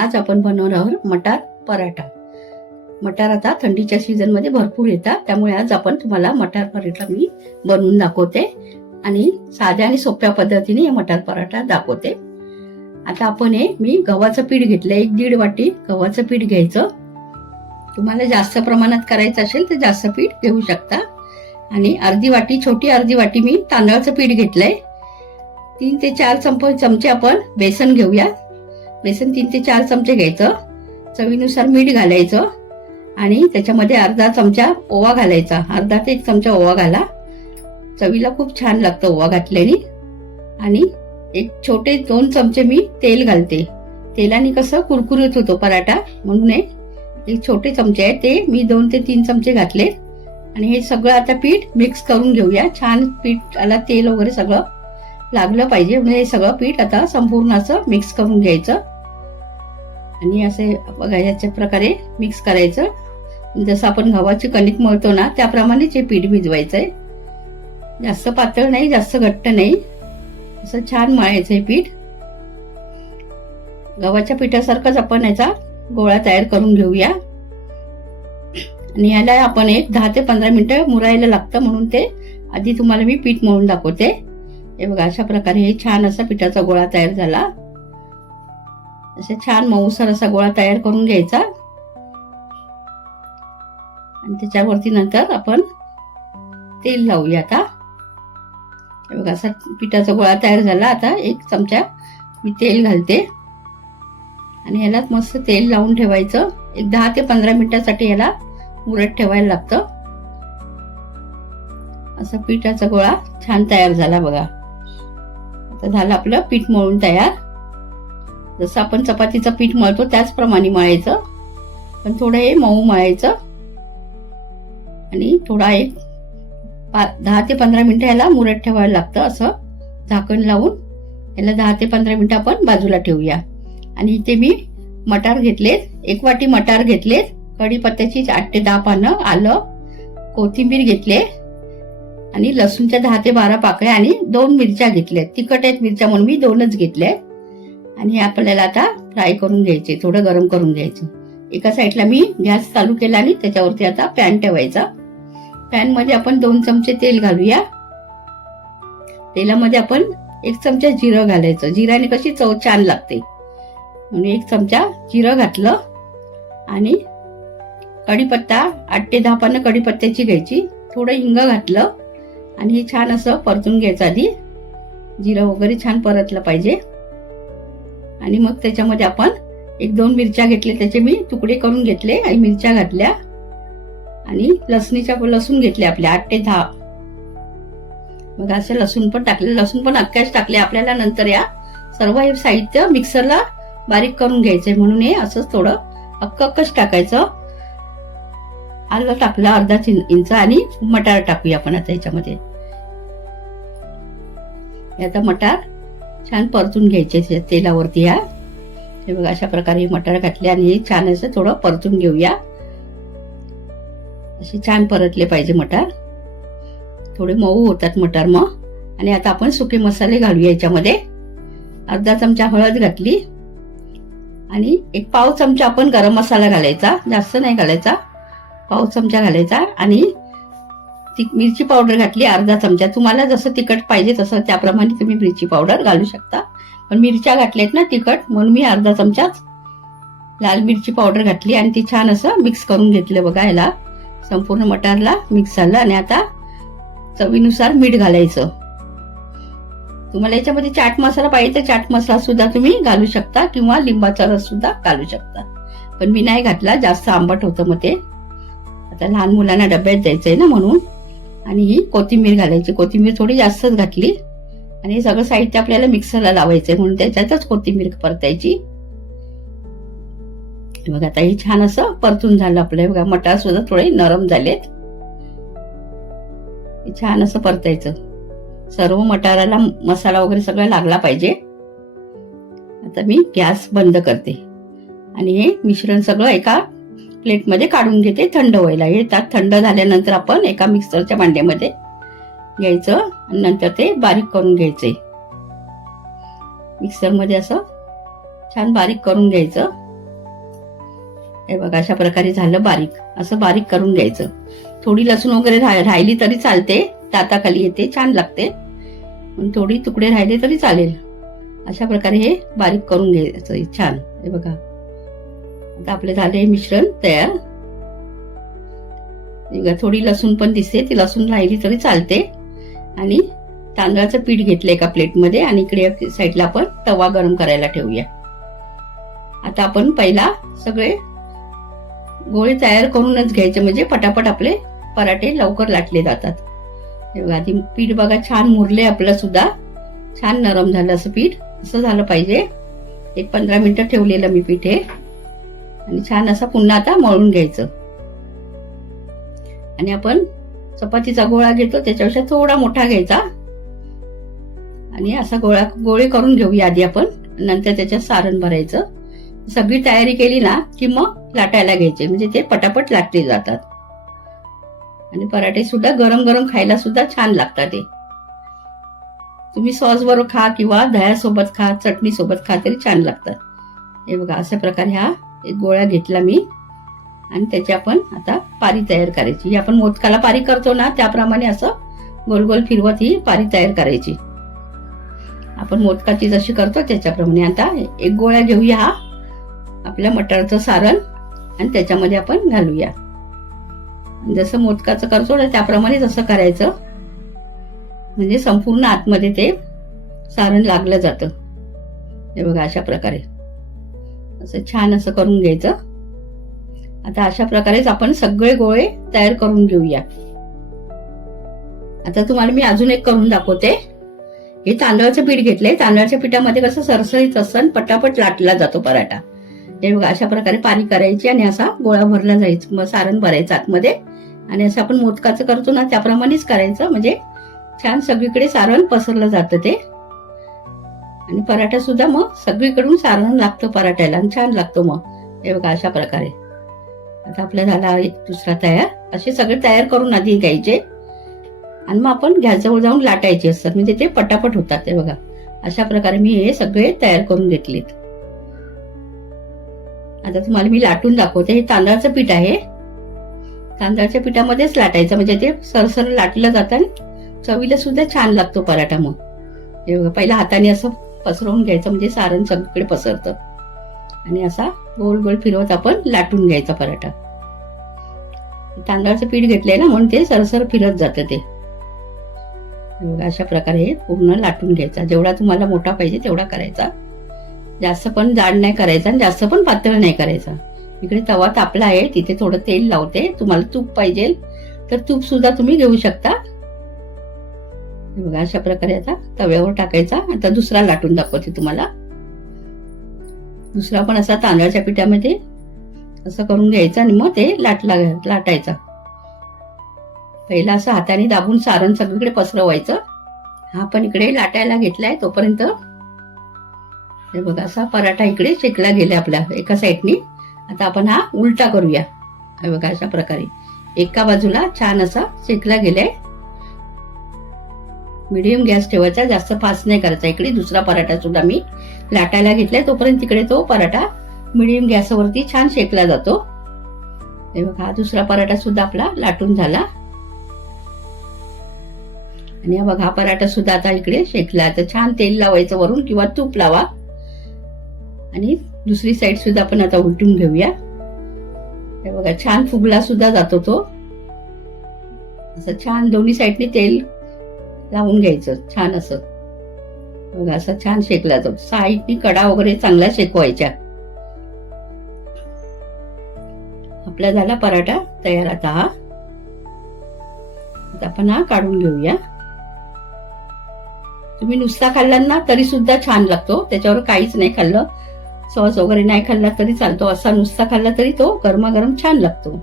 आज आपण बनवणार आहोत मटार पराठा। मटार आता थंडीच्या सीझन मध्ये भरपूर येतात, त्यामुळे आज आपण तुम्हाला मटार पराठा मी बनवून दाखवते आणि साध्या आणि सोप्या पद्धतीने हे मटार पराठा दाखवते। आता आपण मी गव्हाचं पीठ घेतलं, 1-1.5 वाटी गव्हाचं पीठ घ्यायचं। तुम्हाला जास्त प्रमाणात करायचं असेल तर जास्त पीठ घेऊ शकता। आणि छोटी अर्धी वाटी मी तांदळाचं पीठ घेतलंय। 3 ते 4 चमचे आपण बेसन घेऊया। बेसन 3 ते 4 चमचे घ्यायचं। चवीनुसार मीठ घालायचं आणि त्याच्यामध्ये अर्धा चमचा ओवा घालायचा। अर्धा ते 1 चमचा ओवा घाला, चवीला खूप छान लागतं ओवा घातल्याने। आणि एक छोटे 2 चमचे मी तेल घालते। तेलाने कसं कुरकुरीत होतो पराठा, म्हणून एक छोटे चमचे आहे ते मी 2 ते 3 चमचे घातले। आणि हे सगळं आता पीठ मिक्स करून घेऊया। छान पीठाला तेल वगैरे सगळं लागलं पाहिजे, म्हणजे हे सगळं पीठ आता संपूर्ण असं मिक्स करून घ्यायचं। आणि असे बघा याच्या प्रकारे मिक्स करायचं। जसं आपण गव्हाची कणिक मळतो ना त्याप्रमाणेच हे पीठ भिजवायचंय। जास्त पातळ नाही, जास्त घट्ट नाही, असं छान मळायचं हे पीठ। गव्हाच्या पिठासारखंच आपण याचा गोळा तयार करून घेऊया। आणि याला आपण 10 ते 15 मिनिटं मुरायला लागतं, म्हणून ते आधी तुम्हाला मी पीठ मळून दाखवते। हे बघा अशा प्रकारे हे छान असा पिठाचा गोळा तयार झाला। असे छान मऊसर असा गोळा तयार करून घ्यायचा। आणि त्याच्यावरती नंतर आपण तेल लावूया। आता हे बघा असा पिठाचा गोळा तयार झाला। आता 1 चमचा मी तेल घालते आणि याला मस्त तेल लावून ठेवायचं। 10 ते 15 मिनिटांसाठी याला मुरत ठेवायला लागतं। असा पिठाचा गोळा छान तयार झाला बघा। आता झालं आपलं पीठ मळून तयार। जसं आपण चपातीचं पीठ मळतो त्याचप्रमाणे मळायचं, पण थोडं हे मऊ मळायचं। आणि थोडा 10 ते 15 मिनिटं याला मुरत ठेवायला लागतं। असं झाकण लावून याला 10 ते 15 मिनिटं आपण बाजूला ठेवूया। आणि इथे मी मटार घेतलेत, 1 वाटी मटार घेतलेत, कढीपत्त्याची 8 ते 10 पानं, आलं, कोथिंबीर घेतले आणि लसूणच्या 10 ते 12 पाकळ्या आणि 2 मिरच्या घेतल्यात। तिखट आहेत मिरच्या म्हणून मी 2च घेतल्या। आणि हे आपल्याला आता फ्राय करून घ्यायचे, थोडं गरम करून घ्यायचं। एका साईडला मी गॅस चालू केला आणि त्याच्यावरती आता पॅन ठेवायचा। पॅन मध्ये आपण 2 चमचे तेल घालूया। तेलामध्ये आपण 1 चमचा जिरं घालायचं। जिऱ्याने कशी चव छान लागते, म्हणून 1 चमचा जिरं घातलं। आणि कढीपत्ता 8 ते 10 पानं कढीपत्त्याची घ्यायची, थोडं हिंग घातलं आणि हे छान असं परतून घ्यायचं। आधी जिरं वगैरे छान परतलं पाहिजे। आणि मग त्याच्यामध्ये आपण 1-2 मिरच्या घेतले, त्याचे मी तुकडे करून घेतले आणि मिरच्या घातल्या। आणि लसूण घेतले आपले 8 ते 10। मग असे लसूण पण टाकले, लसूण पण अख्ख्याच टाकले। आपल्याला नंतर या सर्व हे साहित्य मिक्सरला बारीक करून घ्यायचंय, म्हणून हे असंच थोडं अख्खच टाकायचं। आलं टाकलं अर्धा इंच आणि मटार टाकूया आपण आता याच्यामध्ये। आता मटार छान परतून घ्यायचे तेलावरती। हे बघा अशा प्रकारे मटार घातले आणि हे छान असं थोडं परतून घेऊया। असे छान परतले पाहिजे मटार, थोडे मऊ होतात मटार मग। आणि आता आपण सुके मसाले घालूया याच्यामध्ये। अर्धा चमचा हळद घातली आणि 1 पाव चमचा आपण गरम मसाला घालायचा, जास्त नाही घालायचा, पाव चमचा घालायचा। आणि मिरची पावडर घातली अर्धा चमचा। तुम्हाला जसं तिखट पाहिजे तसं त्याप्रमाणे तुम्ही मिरची पावडर घालू शकता, पण मिरच्या घातल्यात ना तिखट, म्हणून मी अर्धा चमचाच लाल मिरची पावडर घातली। आणि ती छान असं मिक्स करून घेतलं बघा। याला संपूर्ण मटारला मिक्स झालं। आणि आता चवीनुसार मीठ घालायचं। तुम्हाला याच्यामध्ये चाट मसाला पाहिजे तर चाट मसाला सुद्धा तुम्ही घालू शकता, किंवा लिंबाचा रस सुद्धा घालू शकता, पण मी नाही घातला, जास्त आंबट होतं मग ते। आता लहान मुलांना डब्यात द्यायचंय ना म्हणून। आणि ही कोथिंबीर घालायची, कोथिंबीर थोडी जास्तच घातली। आणि हे सगळं साहित्य आपल्याला मिक्सरला लावायचंय, म्हणून त्याच्यातच कोथिंबीर परतायची। बघा आता हे छान असं परतून झालं आपलं। बघा मटार सुद्धा थोडे नरम झालेत, छान असं परतायचं। सर्व मटाराला मसाला वगैरे सगळं लागला पाहिजे। आता मी गॅस बंद करते आणि हे मिश्रण सगळं एका प्लेटमध्ये काढून घेते थंड व्हायला। हे थंड झाल्यानंतर आपण एका मिक्सरच्या भांड्यामध्ये घ्यायचं आणि नंतर ते बारीक करून घ्यायचे। मिक्सरमध्ये असं छान बारीक करून घ्यायचं। हे बघा अशा प्रकारे झालं बारीक, असं बारीक करून घ्यायचं. थोडी लसूण वगैरे राहिली तरी चालते, दाताखाली येते, छान लागते. थोडी तुकडे राहिले तरी चालेल. अशा प्रकारे हे बारीक करून घ्यायचं छान. हे बघा आता आपले झाले मिश्रण तयार. थोडी लसूण पण दिसते, ती लसूण राहिली तरी चालते. आणि तांदळाचं पीठ घेतलं एका प्लेटमध्ये आणि इकडे साईडला आपण तवा गरम करायला ठेवूया. आता आपण पहिला सगळे गोळे तयार करूनच घ्यायचे, म्हणजे पटापट आपले पराठे लवकर लाटले जातात. हे बघा आधी पीठ बघा छान मुरले, आपलं सुद्धा छान नरम झालं. असं पीठ असं झालं पाहिजे. एक 15 मिनिटं ठेवलेलं मी पीठ हे, आणि छान असा पुन्हा आता मळून घ्यायचं. आणि आपण चपातीचा गोळा घेतो त्याच्यापेक्षा थोडा मोठा घ्यायचा आणि असा गोळे करून घेऊया आधी आपण, नंतर त्याच्यात सारण भरायचं. सगळी तयारी केली ना की मग लाटायला घ्यायचे, म्हणजे ते पटापट लाटले जातात. आणि पराठे सुद्धा गरम गरम खायला सुद्धा छान लागतात. ते तुम्ही सॉस बरोबर खा किंवा दह्यासोबत खा, चटणी सोबत खा तरी छान लागतात. हे बघा अशा प्रकारे हा एक गोळा घेतला मी आणि त्याची आपण आता पारी तयार करायची. आपण मोदकाला पारी करतो ना त्याप्रमाणे असं गोल गोल फिरवत ही पारी तयार करायची. आपण मोदकाची जशी करतो त्याच्याप्रमाणे. आता एक गोळा घेऊया हा आपल्या मटारचं सारण आणि त्याच्यामध्ये आपण घालूया. जसं मोदकाचं करतो ना त्याप्रमाणे जसं करायचं, म्हणजे संपूर्ण आतमध्ये ते सारण लागलं जातं. हे बघा अशा प्रकारे असं छान असं करून घ्यायचं. आता अशा प्रकारेच आपण सगळे गोळे तयार करून घेऊया. आता तुम्हाला मी अजून एक करून दाखवते. हे तांदळाचं पीठ घेतलंय. तांदळाच्या पिठामध्ये कसं सरसरीत असं पटापट लाटला जातो पराठा. हे बघा अशा प्रकारे पारी करायची आणि असा गोळा भरला जायचं, मग सारण भरायचं आतमध्ये आणि असं आपण मोदकाचं करतो ना त्याप्रमाणेच करायचं, म्हणजे छान सगळीकडे सारण पसरलं जातं ते. आणि पराठा सुद्धा मग सगळीकडून सारण लागतं पराठ्याला आणि छान लागतो मग. हे बघा अशा प्रकारे आता आपला झाला एक दुसरा तयार. असे सगळे तयार करून आधी घ्यायचे आणि मग आपण गॅसजवळ जाऊन लाटायचे असतात, म्हणजे ते पटापट होतात. हे बघा अशा प्रकारे मी हे सगळे तयार करून घेतलेत. आता तुम्हाला मी लाटून दाखवते. हे तांदळाचं पीठ आहे, तांदळाच्या पिठामध्येच लाटायचं, म्हणजे ते सरसर लाटलं जातं आणि चवीला सुद्धा छान लागतो पराठा. मग हे बघा पहिला हाताने असं पसरवून घ्यायचं, म्हणजे सारण सगळीकडे पसरतं आणि असा गोल गोल फिरवत आपण लाटून घ्यायचा पराठा. तांदळाचं पीठ घेतलंय ना म्हणून ते सरसर फिरत जातं ते. बघा अशा प्रकारे हे पूर्ण लाटून घ्यायचा. जेवढा तुम्हाला मोठा पाहिजे तेवढा करायचा, जास्त पण जाड नाही करायचा आणि जास्त पण पातळ नाही करायचा. इकडे तवा तापला आहे, तिथे थोडं तेल लावते. तुम्हाला तूप पाहिजे तर तूप सुद्धा तुम्ही घेऊ शकता. बघा अशा प्रकारे आता तव्यावर टाकायचा. आता दुसरा लाटून दाखवते तुम्हाला. दुसरा पण असा तांदळाच्या पिठामध्ये असं करून घ्यायचं आणि मग ते लाटायचा. पहिला असं हाताने दाबून सारण सगळीकडे पसरवायचं. हा पण इकडे लाटायला घेतलाय तोपर्यंत हे बघा असा पराठा इकडे शेकला गेला आपल्या एका साईडनी. आता आपण हा उलटा करूया. हे बघा अशा प्रकारे एका बाजूला छान असा शेकला गेलाय. मीडियम गॅस ठेवायचा, जास्त फास्ट नाही करायचा. इकडे दुसरा पराठा सुद्धा मी लाटायला घेतलाय तोपर्यंत तिकडे तो पराठा मीडियम गॅसवरती छान शेकला जातो. हे बघा हा दुसरा पराठा सुद्धा आपला लाटून झाला आणि हा बघा हा पराठा सुद्धा आता इकडे शेकला. आता छान तेल लावायचं वरून किंवा तूप लावा आणि दुसरी साईड सुद्धा आपण आता उलटून घेऊया. हे बघा छान फुगला सुद्धा जातो तो. असं छान दोन्ही साईडने तेल लावून घ्यायचं छान असं. बघा असं छान शेकला जातो. साईडनी कडा वगैरे चांगला शेकवायच्या. आपला झाला पराठा तयार. आता आपण हा काढून घेऊया. तुम्ही नुसता खाल्ला ना तरी सुद्धा छान लागतो. त्याच्यावर काहीच नाही खाल्लं, सॉस वगैरे नाही खाल्ला तरी चालतो. असा नुसता खाल्ला तरी तो गरमागरम छान लागतो.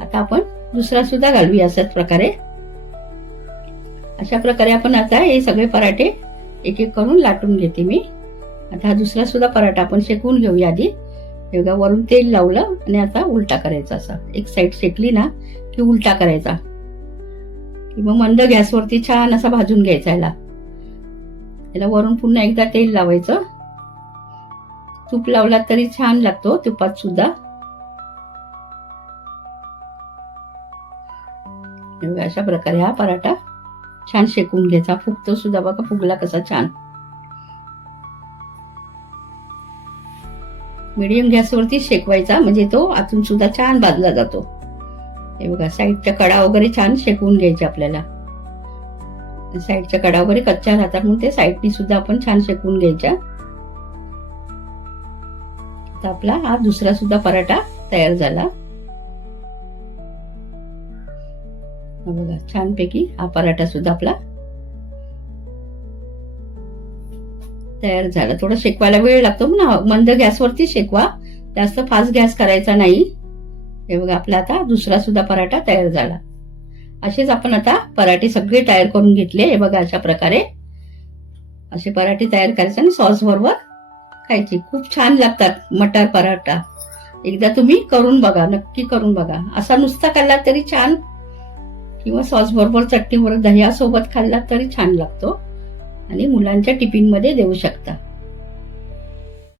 आता आपण दुसरा सुद्धा घालूया अशाच प्रकारे. अशा प्रकारे आपण आता हे सगळे पराठे एक एक करून लाटून घेते मी. आता हा दुसरा सुद्धा पराठा आपण शेकवून घेऊया आधी. हे बघा वरून तेल लावलं आणि आता उलटा करायचा. असा एक साईड शेकली ना की उलटा करायचा किंवा मंद गॅसवरती छान असा भाजून घ्यायचा. याला वरून पुन्हा एकदा तेल लावायचं. तूप लावला तरी छान लागतो तुपात सुद्धा. बघा अशा प्रकारे हा पराठा छान शेकून घ्यायचा. फुगतो सुद्धा बघा, फुगला कसा छान. मीडियम गॅसवरती शेकवायचा म्हणजे तो आतून सुद्धा छान भाजला जातो. हे बघा साईडच्या कडा वगैरे छान शेकून घ्यायचे आपल्याला. साईडच्या कडा वगैरे कच्च्या राहतात म्हणून ते साईडनी सुद्धा आपण छान शेकून घ्यायच्या. आता आपला हा दुसरा सुद्धा पराठा तयार झाला. बघा छानपैकी हा पराठा सुद्धा आपला तयार झाला. थोडं शेकवायला वेळ लागतो ना, मंद गॅसवरती शेकवा, जास्त फास्ट गॅस करायचा नाही. हे बघा आपला आता दुसरा सुद्धा पराठा तयार झाला. असेच आपण आता पराठे सगळे तयार करून घेतले. हे बघा अशा प्रकारे असे पराठे तयार करायचे आणि सॉस बरोबर खायचे. खूप छान लागतात मटार पराठा. एकदा तुम्ही करून बघा, नक्की करून बघा. असा नुसता खाल्ला तरी छान, किंवा सॉस बरोबर चटणी बरोबर दह्यासोबत खाल्ला तरी छान लागतो आणि मुलांच्या टिफिन मध्ये देऊ शकता.